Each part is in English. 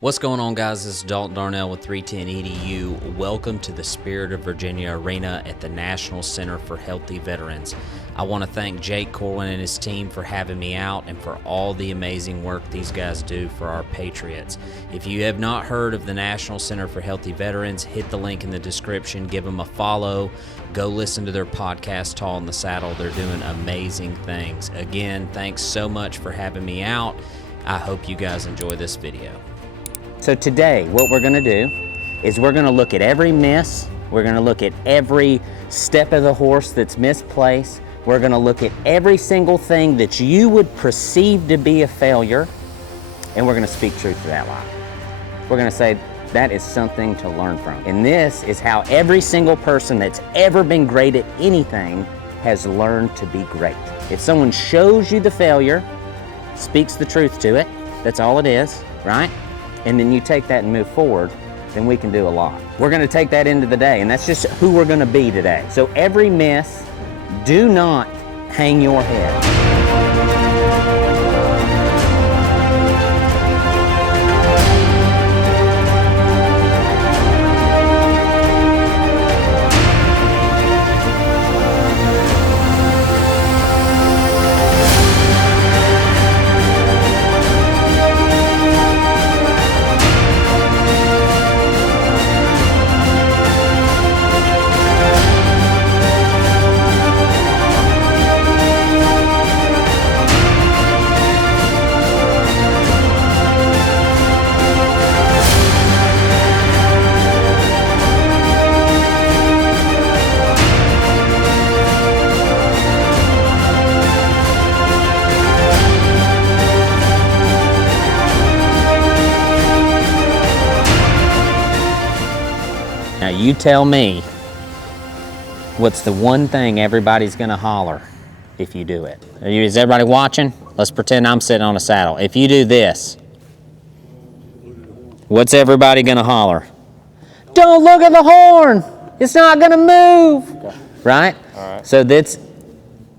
What's going on, guys? This is Dalton Darnell with 310 EDU. Welcome to the Spirit of Virginia Arena at the National Center for Healthy Veterans. I want to thank Jake Corwin and his team for having me out and for all the amazing work these guys do for our Patriots. If you have not heard of the National Center for Healthy Veterans, hit the link in the description, give them a follow, go listen to their podcast, Tall in the Saddle. They're doing amazing things. Again, thanks so much for having me out. I hope you guys enjoy this video. So today, what we're gonna do is we're gonna look at every miss, we're gonna look at every step of the horse that's misplaced, we're gonna look at every single thing that you would perceive to be a failure, and we're gonna speak truth to that lie. We're gonna say, that is something to learn from. And this is how every single person that's ever been great at anything has learned to be great. If someone shows you the failure, speaks the truth to it, that's all it is, right? And then you take that and move forward, then we can do a lot. We're gonna take that into the day, and that's just who we're gonna be today. So every miss, do not hang your head. Now you tell me, what's the one thing everybody's gonna holler if you do it? Is everybody watching? Let's pretend I'm sitting on a saddle. If you do this, what's everybody gonna holler? Don't look at the horn! It's not gonna move! Okay. Right? All right. So that's,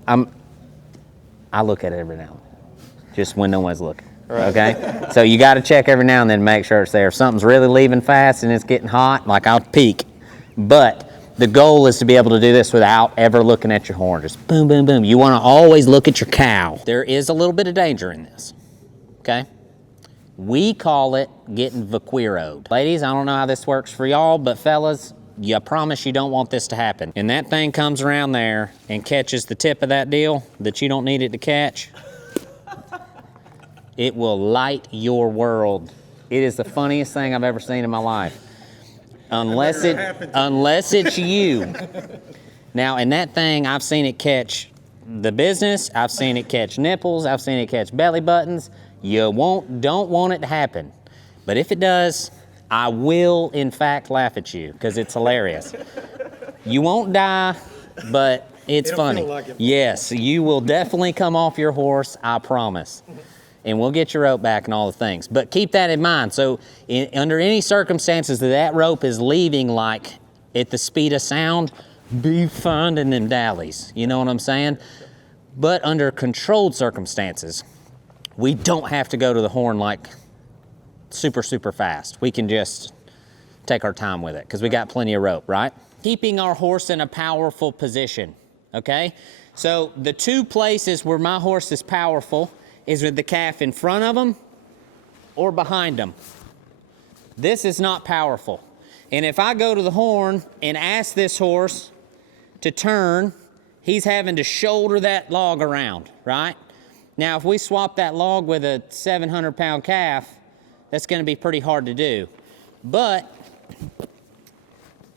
I look at it every now and then, just when no one's looking. Right. Okay, so you got to check every now and then to make sure it's there. If something's really leaving fast and it's getting hot, like I'll peek. But the goal is to be able to do this without ever looking at your horn. Just boom, boom, boom. You want to always look at your cow. There is a little bit of danger in this, okay? We call it getting vaquiroed. Ladies, I don't know how this works for y'all, but fellas, I promise you don't want this to happen. And that thing comes around there and catches the tip of that deal that you don't need it to catch. It will light your world. It is the funniest thing I've ever seen in my life. Unless it's you. Now, in that thing, I've seen it catch the business, I've seen it catch nipples, I've seen it catch belly buttons. You don't want it to happen. But if it does, I will, in fact, laugh at you, because it's hilarious. You won't die, but it's funny. Like it. Yes, you will definitely come off your horse, I promise. And we'll get your rope back and all the things. But keep that in mind. So under any circumstances that rope is leaving, like at the speed of sound, be finding them dallies. You know what I'm saying? But under controlled circumstances, we don't have to go to the horn like super, super fast. We can just take our time with it because we got plenty of rope, right? Keeping our horse in a powerful position, okay? So the two places where my horse is powerful is with the calf in front of them or behind them. This is not powerful. And if I go to the horn and ask this horse to turn, he's having to shoulder that log around, right? Now, if we swap that log with a 700-pound calf, that's gonna be pretty hard to do. But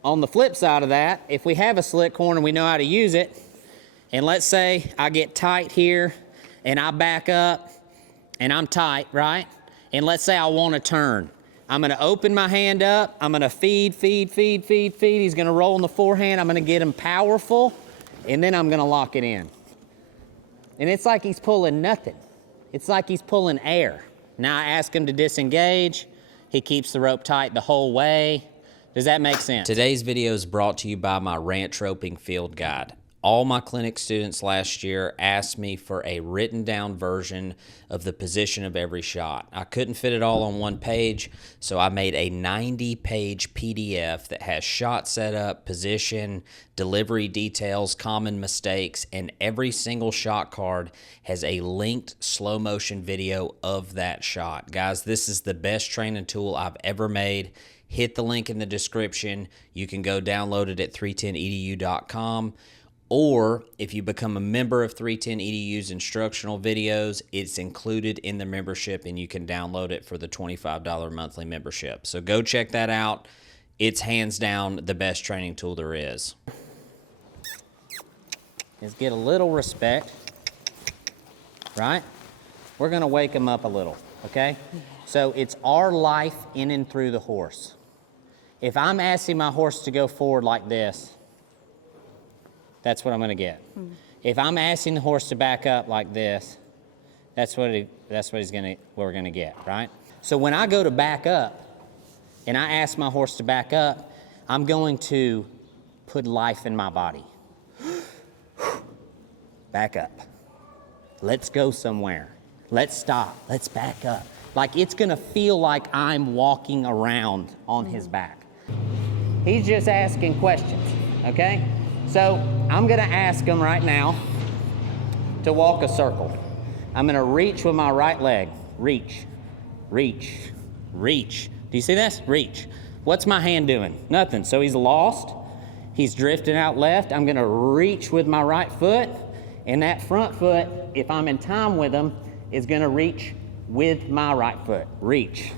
on the flip side of that, if we have a slick horn and we know how to use it, and let's say I get tight here, and I back up, and I'm tight, right? And let's say I want to turn. I'm gonna open my hand up, I'm gonna feed. He's gonna roll in the forehand, I'm gonna get him powerful, and then I'm gonna lock it in. And it's like he's pulling nothing. It's like he's pulling air. Now I ask him to disengage, he keeps the rope tight the whole way. Does that make sense? Today's video is brought to you by my ranch roping field guide. All my clinic students last year asked me for a written down version of the position of every shot. I couldn't fit it all on one page, so I made a 90-page PDF that has shot setup, position, delivery details, common mistakes, and every single shot card has a linked slow motion video of that shot. Guys, this is the best training tool I've ever made. Hit the link in the description. You can go download it at 310edu.com. Or if you become a member of 310EDU's instructional videos, it's included in the membership and you can download it for the $25 monthly membership. So go check that out. It's hands down the best training tool there is. Is get a little respect, right? We're gonna wake him up a little, okay? So it's our life in and through the horse. If I'm asking my horse to go forward like this, that's what I'm gonna get. If I'm asking the horse to back up like this, that's what we're gonna get, right? So when I go to back up and I ask my horse to back up, I'm going to put life in my body. Back up. Let's go somewhere. Let's stop. Let's back up. Like it's gonna feel like I'm walking around on his back. He's just asking questions, okay? So I'm gonna ask him right now to walk a circle. I'm gonna reach with my right leg. Reach, reach, reach. Do you see this? Reach. What's my hand doing? Nothing. So he's lost. He's drifting out left. I'm gonna reach with my right foot, and that front foot, if I'm in time with him, is gonna reach with my right foot. Reach,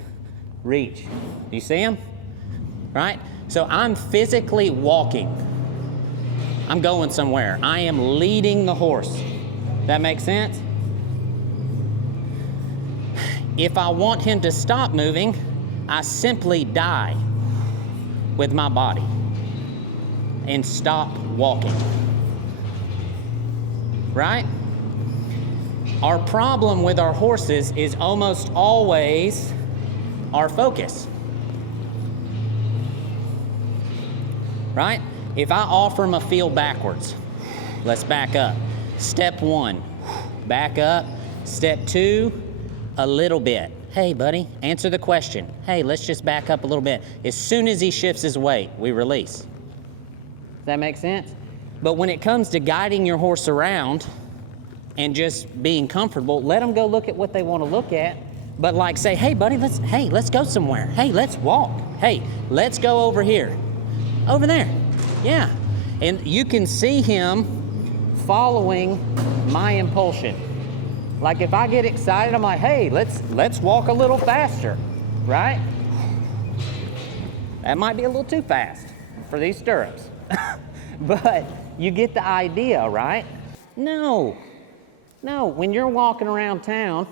reach. Do you see him? Right? So I'm physically walking. I'm going somewhere. I am leading the horse. That makes sense? If I want him to stop moving, I simply die with my body and stop walking. Right? Our problem with our horses is almost always our focus. Right? If I offer him a field backwards, let's back up. Step 1, back up. Step 2, a little bit. Hey, buddy, answer the question. Hey, let's just back up a little bit. As soon as he shifts his weight, we release. Does that make sense? But when it comes to guiding your horse around and just being comfortable, let them go look at what they want to look at. But like say, hey, buddy, let's go somewhere. Hey, let's walk. Hey, let's go over here. Over there. Yeah, and you can see him following my impulsion. Like if I get excited, I'm like, hey, let's walk a little faster, right? That might be a little too fast for these stirrups. But you get the idea, right? No, when you're walking around town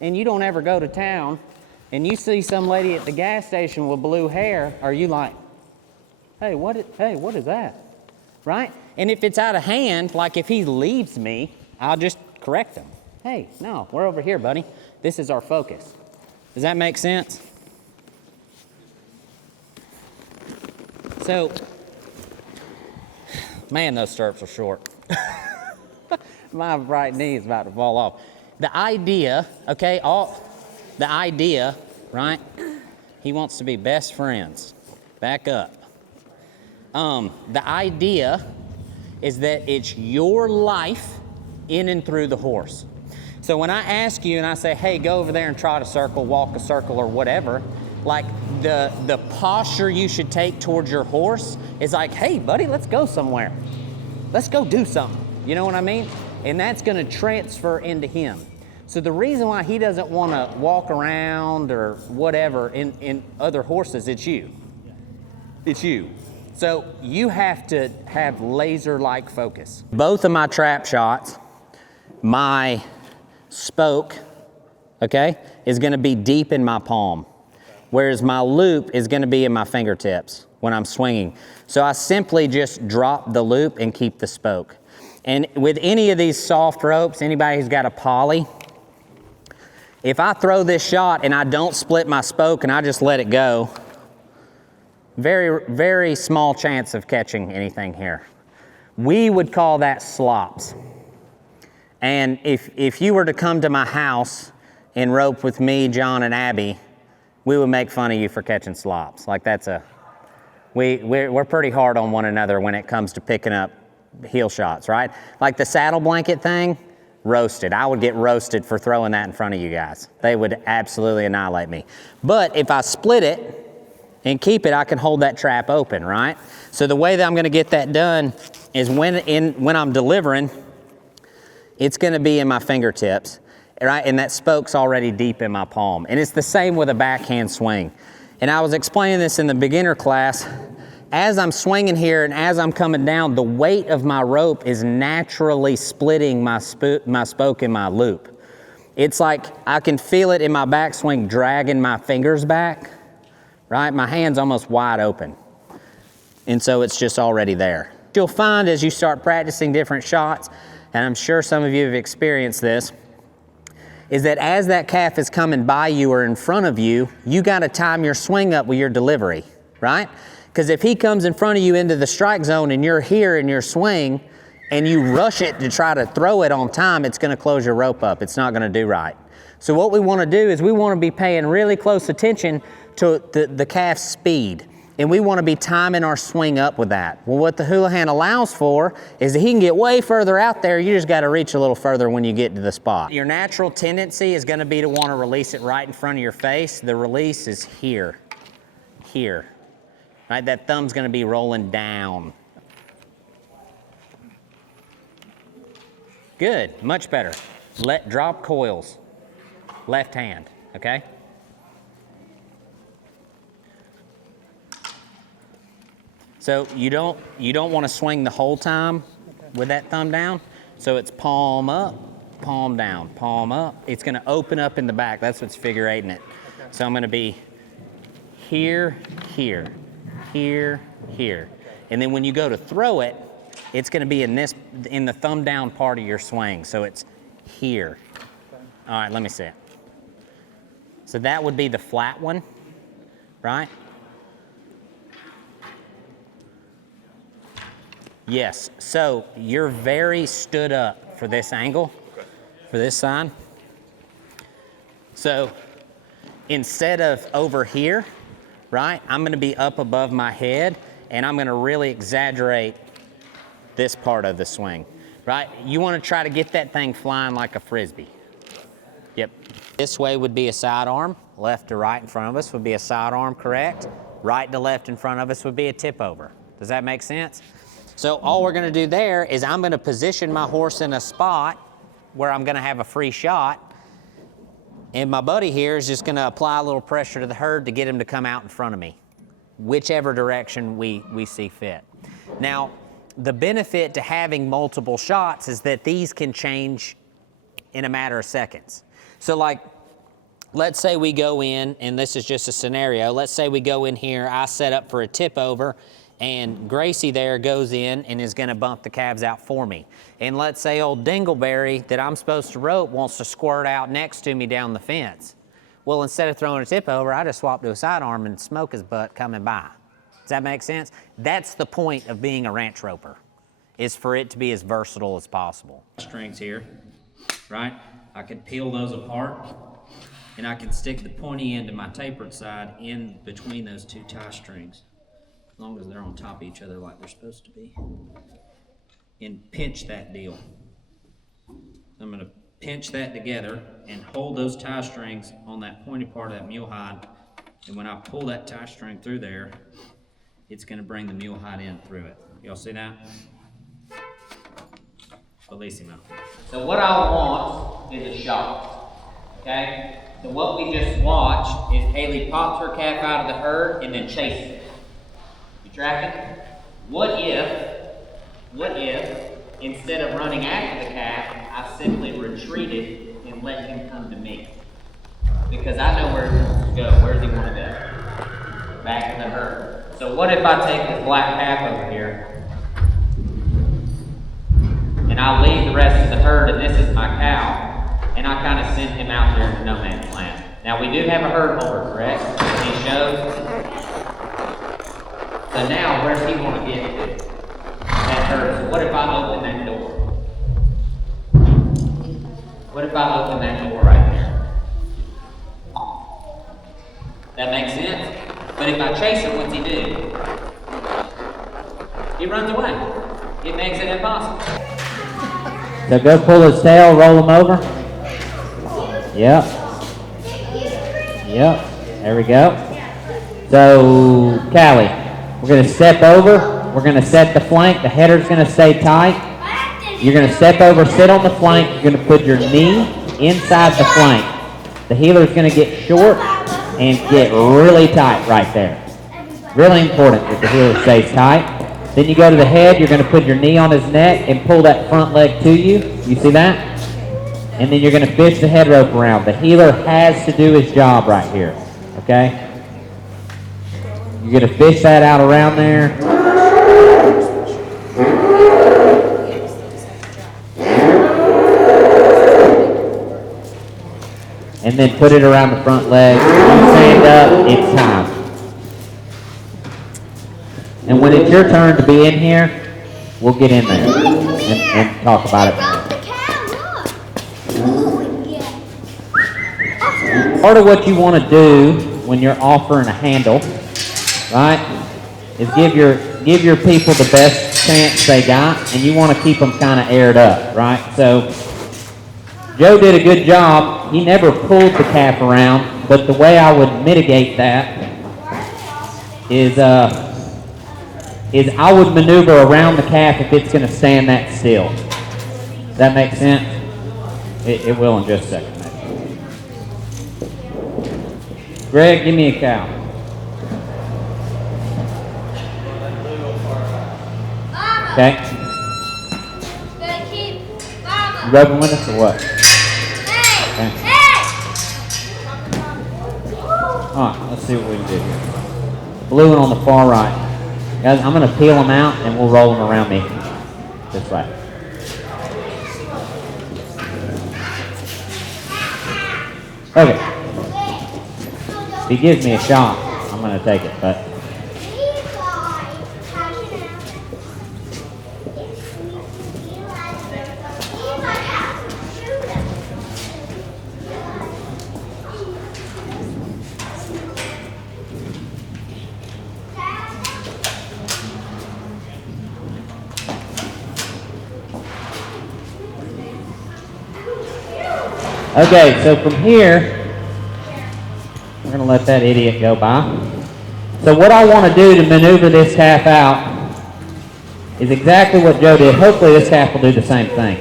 and you don't ever go to town and you see some lady at the gas station with blue hair, are you like, hey, what is that? Right? And if it's out of hand, like if he leaves me, I'll just correct him. Hey, no, we're over here, buddy. This is our focus. Does that make sense? So, man, those stirrups are short. My right knee is about to fall off. The idea, okay, right? He wants to be best friends. Back up. The idea is that it's your life in and through the horse. So when I ask you and I say, hey, go over there and trot a circle, walk a circle or whatever, like the posture you should take towards your horse is like, hey, buddy, let's go somewhere. Let's go do something. You know what I mean? And that's going to transfer into him. So the reason why he doesn't want to walk around or whatever in other horses, it's you. It's you. So you have to have laser-like focus. Both of my trap shots, my spoke, okay, is going to be deep in my palm, whereas my loop is going to be in my fingertips when I'm swinging. So I simply just drop the loop and keep the spoke. And with any of these soft ropes, anybody who's got a poly, if I throw this shot and I don't split my spoke and I just let it go, very, very small chance of catching anything here. We would call that slops. And if you were to come to my house and rope with me, John, and Abby, we would make fun of you for catching slops. Like we're pretty hard on one another when it comes to picking up heel shots, right? Like the saddle blanket thing, roasted. I would get roasted for throwing that in front of you guys. They would absolutely annihilate me. But if I split it and keep it, I can hold that trap open, right? So the way that I'm gonna get that done is when I'm delivering, it's gonna be in my fingertips, right? And that spoke's already deep in my palm. And it's the same with a backhand swing. And I was explaining this in the beginner class. As I'm swinging here and as I'm coming down, the weight of my rope is naturally splitting my spoke in my loop. It's like I can feel it in my backswing dragging my fingers back, right? My hand's almost wide open. And so it's just already there. You'll find as you start practicing different shots, and I'm sure some of you have experienced this, is that as that calf is coming by you or in front of you, you gotta time your swing up with your delivery, right? Because if he comes in front of you into the strike zone and you're here in your swing and you rush it to try to throw it on time, it's gonna close your rope up. It's not gonna do right. So what we wanna do is we wanna be paying really close attention to the calf's speed. And we want to be timing our swing up with that. Well, what the Houlihan allows for is that he can get way further out there. You just got to reach a little further when you get to the spot. Your natural tendency is going to be to want to release it right in front of your face. The release is here, right? That thumb's going to be rolling down. Good, much better. Drop coils, left hand, okay? So you don't want to swing the whole time with that thumb down. So it's palm up, palm down, palm up. It's going to open up in the back. That's what's figure eighting it. Okay. So I'm going to be here, here, here, here. And then when you go to throw it, it's going to be in the thumb down part of your swing. So it's here. All right, let me see it. So that would be the flat one, right? Yes, so you're very stood up for this angle, for this side. So instead of over here, right, I'm gonna be up above my head and I'm gonna really exaggerate this part of the swing, right? You wanna try to get that thing flying like a Frisbee. Yep. This way would be a sidearm, left to right in front of us would be a sidearm, correct? Right to left in front of us would be a tip over. Does that make sense? So all we're gonna do there is I'm gonna position my horse in a spot where I'm gonna have a free shot, and my buddy here is just gonna apply a little pressure to the herd to get him to come out in front of me, whichever direction we see fit. Now, the benefit to having multiple shots is that these can change in a matter of seconds. So like, let's say we go in, and this is just a scenario, let's say we go in here, I set up for a tip over, and Gracie there goes in and is gonna bump the calves out for me. And let's say old Dingleberry that I'm supposed to rope wants to squirt out next to me down the fence. Well, instead of throwing a tip over, I just swap to a sidearm and smoke his butt coming by. Does that make sense? That's the point of being a ranch roper, is for it to be as versatile as possible. Strings here, right? I could peel those apart and I can stick the pointy end of my tapered side in between those two tie strings, as long as they're on top of each other like they're supposed to be, and pinch that deal. I'm gonna pinch that together and hold those tie strings on that pointy part of that mule hide, and when I pull that tie string through there, it's gonna bring the mule hide in through it. Y'all see that? Bellissimo. So what I want is a shot, okay? So what we just watched is Haley pops her calf out of the herd and then chases it. You tracking? What if, instead of running after the calf, I simply retreated and let him come to me? Because I know where he wants to go. Where does he want to go? Back in the herd. So what if I take this black calf over here and I leave the rest of the herd and this is my cow, and I kind of send him out there into no man's land. Now we do have a herd holder, correct? He shows. So now where's he want to get to? That hurts. What if I open that door? What if I open that door right there? That makes sense? But if I chase him, what's he do? He runs away. It makes it impossible. So go pull his tail, roll him over. Yep. Yep. There we go. So, Callie, we're going to step over. We're going to set the flank. The header's going to stay tight. You're going to step over, sit on the flank. You're going to put your knee inside the flank. The heeler's going to get short and get really tight right there. Really important that the heeler stays tight. Then you go to the head. You're going to put your knee on his neck and pull that front leg to you. You see that? And then you're going to fish the head rope around. The heeler has to do his job right here. Okay? You're going to fish that out around there. And then put it around the front leg. You stand up, it's time. And when it's your turn to be in here, we'll get in there and talk about it. Part of what you want to do when you're offering a handle, right, is give your people the best chance they got, and you want to keep them kind of aired up, right? So Joe did a good job. He never pulled the calf around, but the way I would mitigate that is I would maneuver around the calf if it's going to stand that still. Does that make sense? It will in just a second. Greg, give me a cow. Okay. You rubbing with us or what? Okay. Alright, let's see what we can do here. Blue one on the far right. Guys, I'm going to peel them out and we'll roll them around me. This way. Okay. If he gives me a shot, I'm going to take it, but okay, so from here, we're going to let that idiot go by. So what I want to do to maneuver this calf out is exactly what Joe did. Hopefully this calf will do the same thing.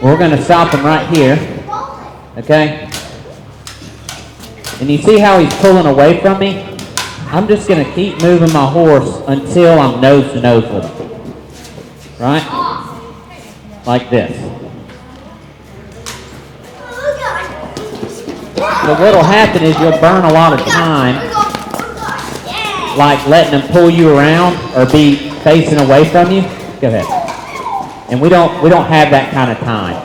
We're going to stop him right here, okay? And you see how he's pulling away from me? I'm just going to keep moving my horse until I'm nose to nose with him, right? Like this. So what'll happen is you'll burn a lot of time, like letting them pull you around or be facing away from you. Go ahead. And we don't have that kind of time.